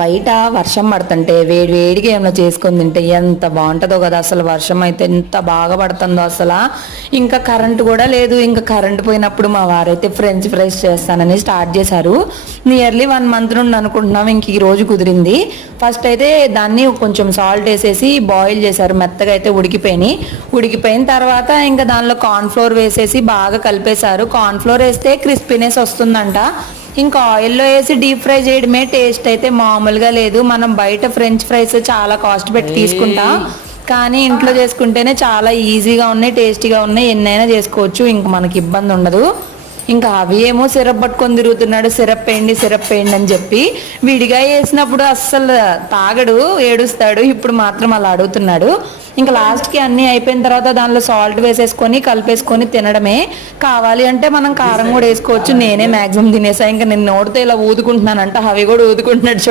బయట వర్షం పడుతుంటే వేడి వేడిగా ఏమైనా చేసుకొని తింటే ఎంత బాగుంటుందో కదా. అసలు వర్షం అయితే ఎంత బాగా పడుతుందో అసలు. ఇంకా కరెంట్ కూడా లేదు. ఇంకా కరెంట్ పోయినప్పుడు మా వారైతే ఫ్రెంచ్ ఫ్రైస్ చేస్తానని స్టార్ట్ చేశారు. నియర్లీ 1 మంత్ నుండి అనుకుంటున్నాం, ఇంక ఈ రోజు కుదిరింది. ఫస్ట్ అయితే దాన్ని కొంచెం సాల్ట్ వేసేసి బాయిల్ చేశారు, మెత్తగా అయితే ఉడికిపోయిన తర్వాత ఇంకా దానిలో కార్న్ఫ్లోర్ వేసేసి బాగా కలిపేశారు. కార్న్ఫ్లోర్ వేస్తే క్రిస్పీనెస్ వస్తుందంట. ఇంకా ఆయిల్లో వేసి డీప్ ఫ్రై చేయడమే. టేస్ట్ అయితే మామూలుగా లేదు. మనం బయట ఫ్రెంచ్ ఫ్రైస్ చాలా కాస్ట్ పెట్టి తీసుకుంటాం, కానీ ఇంట్లో చేసుకుంటేనే చాలా ఈజీగా ఉన్నాయి, టేస్టీగా ఉన్నాయి, ఎన్నైనా చేసుకోవచ్చు, ఇంక మనకి ఇబ్బంది ఉండదు. ఇంకా అవి ఏమో సిరప్ పట్టుకొని తిరుగుతున్నాడు, సిరప్ వేయండి అని చెప్పి. విడిగా వేసినప్పుడు అస్సలు తాగడు, ఏడుస్తాడు. ఇప్పుడు మాత్రం అలా అడుగుతున్నాడు. ఇంకా లాస్ట్కి అన్నీ అయిపోయిన తర్వాత దానిలో సాల్ట్ వేసేసుకొని కలిపేసుకొని తినడమే. కావాలి అంటే మనం కారం కూడా వేసుకోవచ్చు. నేనే మ్యాక్సిమం తినేసా. ఇంకా నేను నోటితో ఇలా ఊదుకుంటున్నానంట, అవి కూడా ఊదుకుంటున్నాడు.